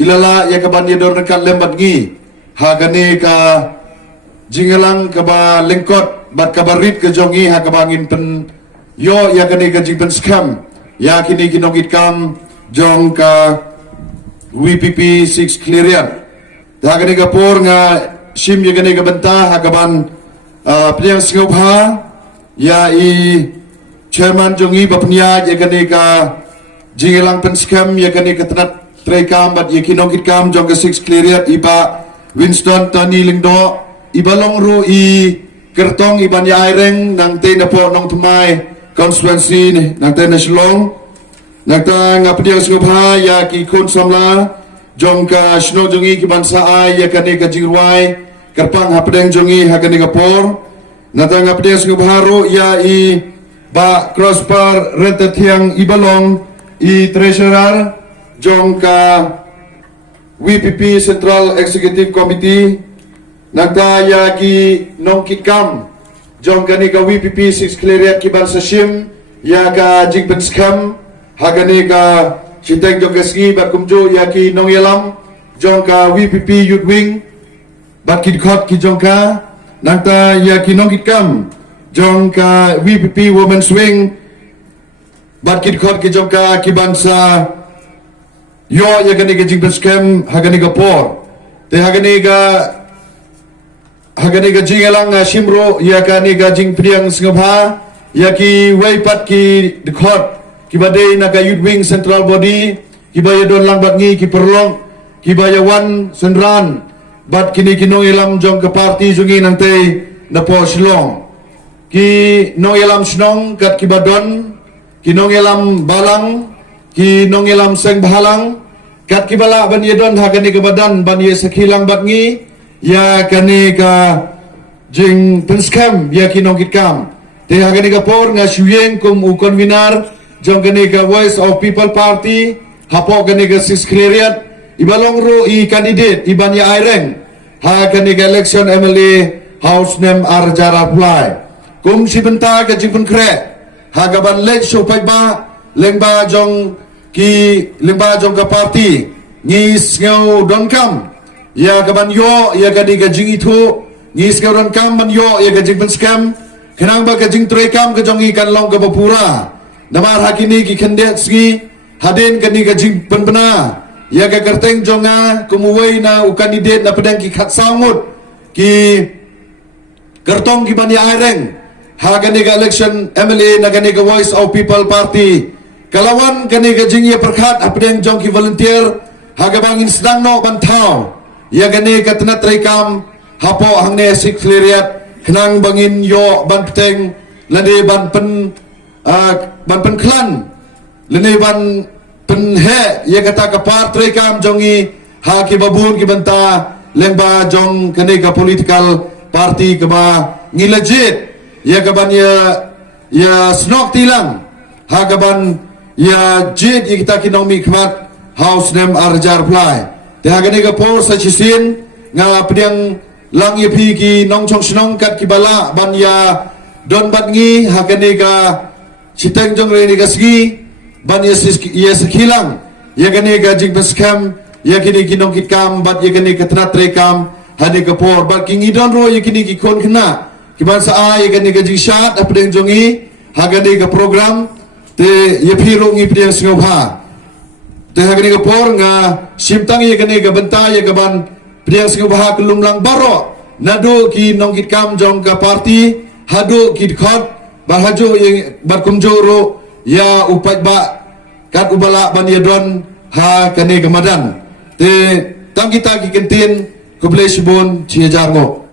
ilala ya kaban ya don rekat lembat ngi ha gane ka jingelang ka ba lengkot bat kabarit ke jongi ha kabangin pen yo ya gane ka jingpen scam ya kini kinongit kam jong ka WPP 6 clearian ha gane ka por nga sim ya gane ka benta ha kaban pnyang singop ha ya i chairman jongi bapnya ya gane ka jingelang pen scam ya gane ka tenat trekam bat ye kinongit kam jong ka 6 cleariat iba Winston Tani Lingdo iba longru i kertong iban ya aireng nang te na po nong tumai constituency ni nang te na silong nang ta ngapdiang singopha ya ki kun samla jong ka shno jongi ki bansa ai ya kani ka jingwai kerpang hapdeng jongi hakani ka por nang ta ngapdiang singopha ro ya i ba crossbar rentet yang ibalong i treasurer jong ka WPP Central Executive Committee nagdaya ki nong kikam jong gani ka WPP 6 cleariat ki ban sa sim ya ka jingpen scam hagani ka siteng jong keski bat kumjo ya ki nong yalam jong ka WPP youth wing bat ki khot ki jong ka nagta ya ki nong kikam jong ka WPP women's wing bat ki khot ki jong ka ki ban sa yo ya gani ka jingpen scam hagani ka por te hagani ka jingelang simro ya kani ka jing priang singapha ya ki waipat ki dekhot ki badai na ka youth wing central body ki baya don lang bat ngi ki perlong ki baya wan senran bat kini kinong ilam jong ka party jungi nante na po silong ki nong ilam snong kat ki badon ki nong ilam balang ki nong ilam seng bahalang kat ki bala ban ye don ha kani ka badan ban ye sakilang bat ngi ya kani ka jing penskam ya kinong kitkam te ha kani ka por nga suyeng kum u convener jong kani ka voice of people party hapo kani ka 6 cleariat ibalong ro i candidate iban ya aireng ha kani ka election MLA house name arjara fly kum si benta ka jing penkre ha ka ban lek so pai ba lengba jong ki lengba jong ka party ngis ngau don kam ya kaban yo ya kadi ka jing itu ngis ka don kam man yo ya ka jing pen scam kenang ba ka jing tre kam ka jong ikan long ka bapura namar hakini ki khendet sgi haden kani ka jing pen bena ya ka kerteng jonga kumuwei na u candidate na pedang ki khat sangut ki kertong ki bani aireng ha kani ka election MLA na kani ka voice of people party kalawan kani ka jing ya perkhat apdeng jong ki volunteer hagabangin sedang no bantau ya gani katna traikam hapo hangne sik cleariat kenang bangin yo ban peteng lane ban pen klan lane ban pen he ya kata ka par traikam jongi ha ki babun ki banta lengba jong kani ka political party ka ba ngilajit ya gaban ya snok tilang ha gaban ya jit kita kinong mi khmat house name arjar fly te hagani ka por sa chisin nga pdiang lang yepi ki nong chong snong kat ki bala ban ya don bat ngi hagani ka chiteng jong re ni ka ski ban ya sekilang ya gani ka jing scam ya kini ki nong kitkam bat ya gani ka trat rekam hani ka por bat ki ngidon ro ya kini ki kon khna ki ban sa ya gani ka jing shat apdeng jongi hagani ka program te yepi ro ngi pdiang singopha te hagani ka por nga simtang ye gani ka benta ye ka ban priang sing baha kelum lang baro nadu ki nong kitkam jong ka party hadu ki khot ba haju ye bar kumjoro ya upat ba kat ubala ban ye don ha kani ka madan te tang kita ki kentin ko blesibon chi jarmo